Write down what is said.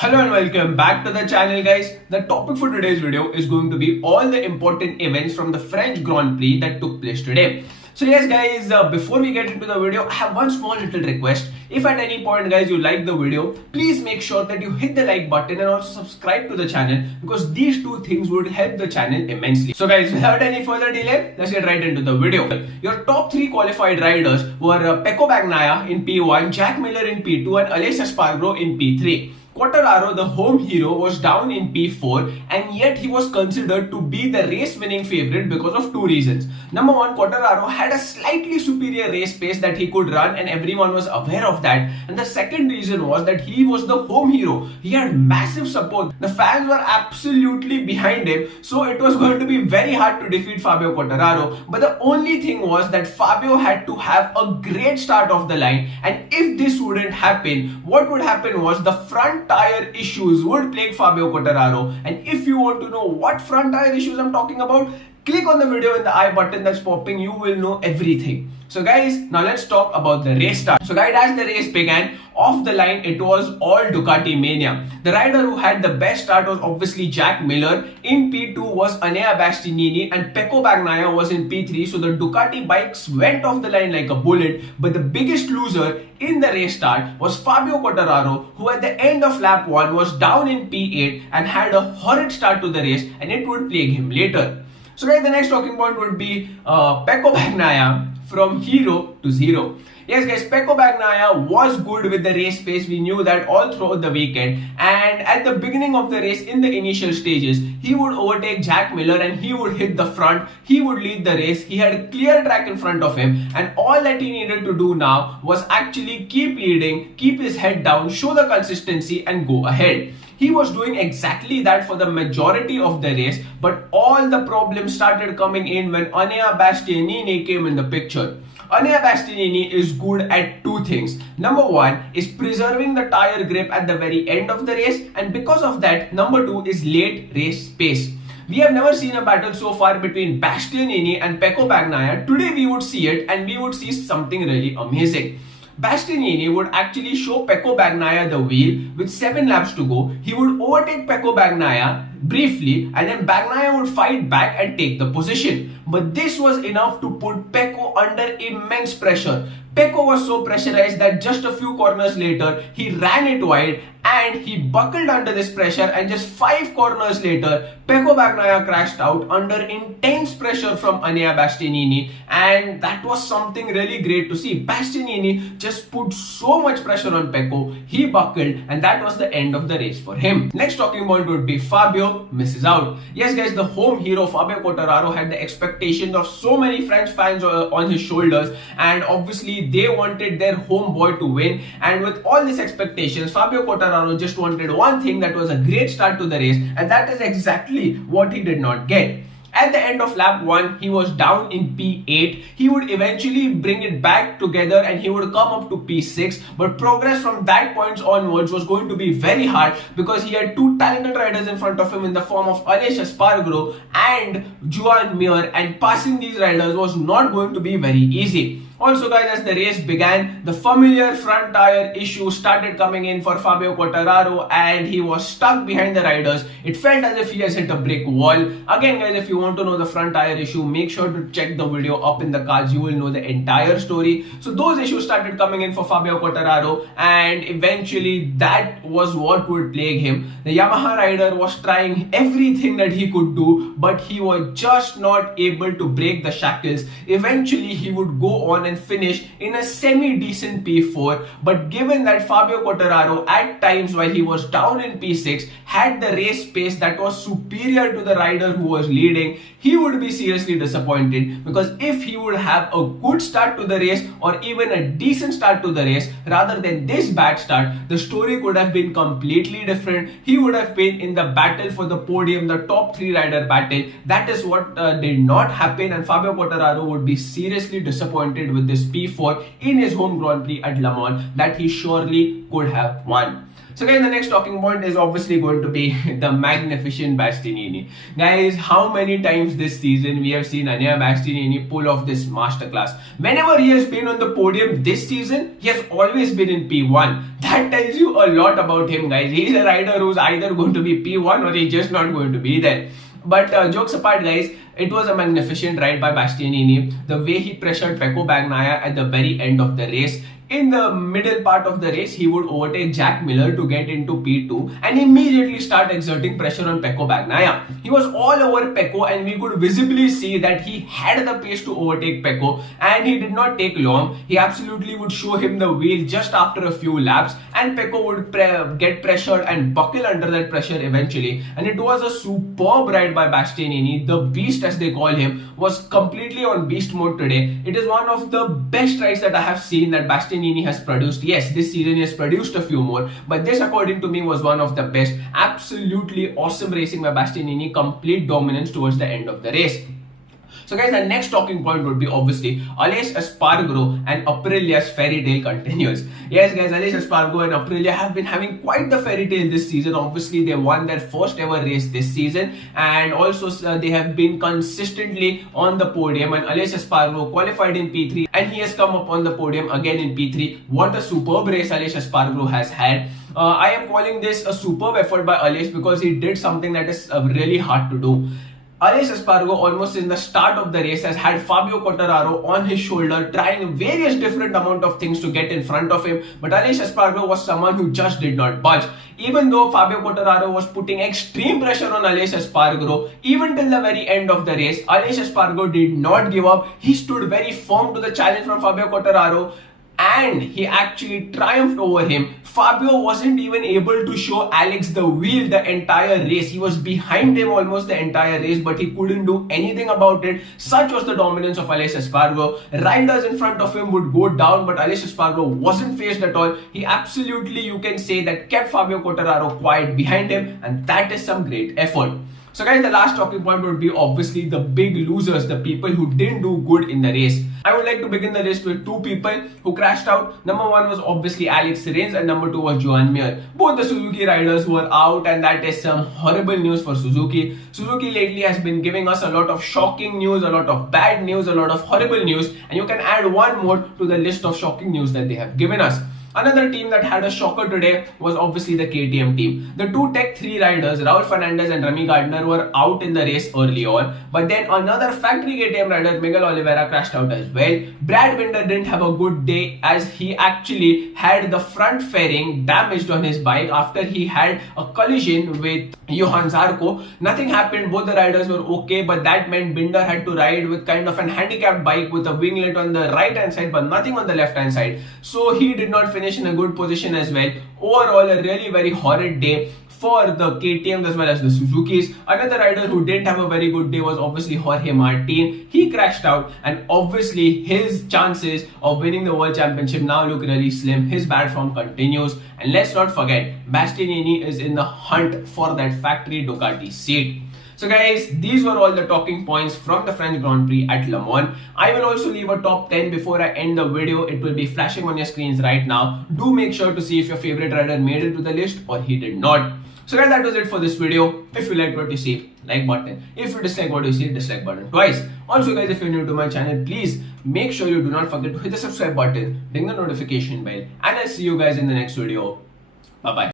Hello and welcome back to the channel, guys. The topic for today's video is going to be all the important events from the French Grand Prix that took place today. So yes guys, before we get into the video, I have one small little request. If at any point guys you like the video, please make sure that you hit the like button and also subscribe to the channel, because these two things would help the channel immensely. So guys, without any further delay, let's get right into the video. Your top 3 qualified riders were Pekko Bagnaya in P1, Jack Miller in P2 and Aleix Espargaro in P3. Quartararo, the home hero, was down in P4 and yet he was considered to be the race-winning favourite because of 2 reasons. Number 1, Quartararo had a slightly superior race pace that he could run and everyone was aware of that. And the second reason was that he was the home hero. He had massive support. The fans were absolutely behind him, so it was going to be very hard to defeat Fabio Quartararo. But the only thing was that Fabio had to have a great start off the line, and if this wouldn't happen, what would happen was the front tire issues would plague Fabio Quartararo. And if you want to know what front tire issues I'm talking about, click on the video in the I button that's popping. You will know everything. So guys, now let's talk about the race start. So guys, as the race began, off the line it was all Ducati mania. The rider who had the best start was obviously Jack Miller. In P2 was Enea Bastianini and Pekko Bagnaya was in P3. So the Ducati bikes went off the line like a bullet. But the biggest loser in the race start was Fabio Quartararo, who at the end of lap 1 was down in P8 and had a horrid start to the race, and it would plague him later. So guys, the next talking point would be Pekko Bagnaya from hero to zero. Yes guys, Pekko Bagnaya was good with the race pace. We knew that all throughout the weekend, and at the beginning of the race, in the initial stages, he would overtake Jack Miller and he would hit the front. He would lead the race. He had a clear track in front of him, and all that he needed to do now was actually keep leading, keep his head down, show the consistency and go ahead. He was doing exactly that for the majority of the race, but all the problems started coming in when Enea Bastianini came in the picture. Enea Bastianini is good at 2 things. Number 1 is preserving the tire grip at the very end of the race, and because of that, number 2 is late race pace. We have never seen a battle so far between Bastianini and Pekko Bagnaya. Today we would see it, and we would see something really amazing. Bastianini would actually show Pekko Bagnaya the wheel with 7 laps to go. He would overtake Pekko Bagnaya briefly, and then Bagnaya would fight back and take the position. But this was enough to put Pekko under immense pressure. Pekko was so pressurized that just a few corners later, he ran it wide and he buckled under this pressure, and just 5 corners later, Pekko Bagnaya crashed out under intense pressure from Enea Bastianini, and that was something really great to see. Bastianini just put so much pressure on Pekko, he buckled, and that was the end of the race for him. Next talking point would be Fabio misses out. Yes guys, the home hero Fabio Quartararo had the expectations of so many French fans on his shoulders, and obviously they wanted their home boy to win. And with all these expectations, Fabio Quartararo just wanted one thing, that was a great start to the race, and that is exactly what he did not get. At the end of lap 1, he was down in P8. He would eventually bring it back together and he would come up to P6. But progress from that point onwards was going to be very hard, because he had 2 talented riders in front of him in the form of Aleix Espargaro and Joan Mir, and passing these riders was not going to be very easy. Also guys, as the race began, the familiar front tire issue started coming in for Fabio Quartararo, and he was stuck behind the riders. It felt as if he has hit a brick wall. Again guys, if you want to know the front tire issue, make sure to check the video up in the cards. You will know the entire story. So those issues started coming in for Fabio Quartararo, and eventually that was what would plague him. The Yamaha rider was trying everything that he could do, but he was just not able to break the shackles. Eventually he would go on and finish in a semi-decent P4, but given that Fabio Quartararo at times while he was down in P6 had the race pace that was superior to the rider who was leading, he would be seriously disappointed, because if he would have a good start to the race or even a decent start to the race rather than this bad start, the story could have been completely different. He would have been in the battle for the podium, the top 3 rider battle. That is what did not happen, and Fabio Quartararo would be seriously disappointed with with this P4 in his home Grand Prix at Le Mans that he surely could have won. So guys, the next talking point is obviously going to be the magnificent Bastianini. Guys, how many times this season we have seen Andrea Bastianini pull off this masterclass? Whenever he has been on the podium this season, he has always been in P1. That tells you a lot about him, guys. He's a rider who's either going to be P1 or he's just not going to be there. But jokes apart, guys, it was a magnificent ride by Bastianini. The way he pressured Pekko Bagnaya at the very end of the race. In the middle part of the race, he would overtake Jack Miller to get into P2 and immediately start exerting pressure on Pekko Bagnaya. He was all over Pekko and we could visibly see that he had the pace to overtake Pekko, and he did not take long. He absolutely would show him the wheel just after a few laps, and Pekko would get pressured and buckle under that pressure eventually. And it was a superb ride by Bastianini. The beast, as they call him, was completely on beast mode today. It is one of the best rides that I have seen that Bastianini has produced. Yes, this season he has produced a few more, but this, according to me, was one of the best. Absolutely awesome racing by Bastianini, complete dominance towards the end of the race. So guys, the next talking point would be obviously Aleix Espargaro and Aprilia's fairy tale continues. Yes guys, Aleix Espargaro and Aprilia have been having quite the fairy tale this season. Obviously, they won their first ever race this season, and also they have been consistently on the podium. And Aleix Espargaro qualified in P3 and he has come up on the podium again in P3. What a superb race Aleix Espargaro has had. I am calling this a superb effort by Aleix because he did something that is really hard to do. Aleix Espargaro, almost in the start of the race, has had Fabio Quartararo on his shoulder, trying various different amount of things to get in front of him. But Aleix Espargaro was someone who just did not budge. Even though Fabio Quartararo was putting extreme pressure on Aleix Espargaro, even till the very end of the race, Aleix Espargaro did not give up. He stood very firm to the challenge from Fabio Quartararo, and he actually triumphed over him. Fabio wasn't even able to show Alex the wheel the entire race. He was behind him almost the entire race, but he couldn't do anything about it. Such was the dominance of Aleix Espargaro. Riders in front of him would go down, but Aleix Espargaro wasn't phased at all. He absolutely, you can say, that kept Fabio Quartararo quiet behind him, and that is some great effort. So guys, the last talking point would be obviously the big losers, the people who didn't do good in the race. I would like to begin the list with two people who crashed out. Number one was obviously Alex Rins and number two was Joan Mir. Both the Suzuki riders were out, and that is some horrible news for Suzuki. Suzuki lately has been giving us a lot of shocking news, a lot of bad news, a lot of horrible news, and you can add one more to the list of shocking news that they have given us. Another team that had a shocker today was obviously the KTM team. The two Tech 3 riders, Raul Fernandez and Remy Gardner, were out in the race early on, but then another factory KTM rider, Miguel Oliveira, crashed out as well. Brad Binder didn't have a good day as he actually had the front fairing damaged on his bike after he had a collision with Johan Zarco. Nothing happened, both the riders were okay, but that meant Binder had to ride with kind of an handicapped bike with a winglet on the right hand side but nothing on the left hand side. So he did not finish in a good position as well. Overall, a really very horrid day for the KTMs as well as the Suzukis. Another rider who didn't have a very good day was obviously Jorge Martin. He crashed out, and obviously his chances of winning the World Championship now look really slim. His bad form continues, and let's not forget, Bastianini is in the hunt for that factory Ducati seat. So guys, these were all the talking points from the French Grand Prix at Le Mans. I will also leave a top 10 before I end the video. It will be flashing on your screens right now. Do make sure to see if your favorite rider made it to the list or he did not. So guys, that was it for this video. If you liked what you see, like button. If you dislike what you see, dislike button twice. Also guys, if you're new to my channel, please make sure you do not forget to hit the subscribe button, ring the notification bell, and I'll see you guys in the next video. Bye bye.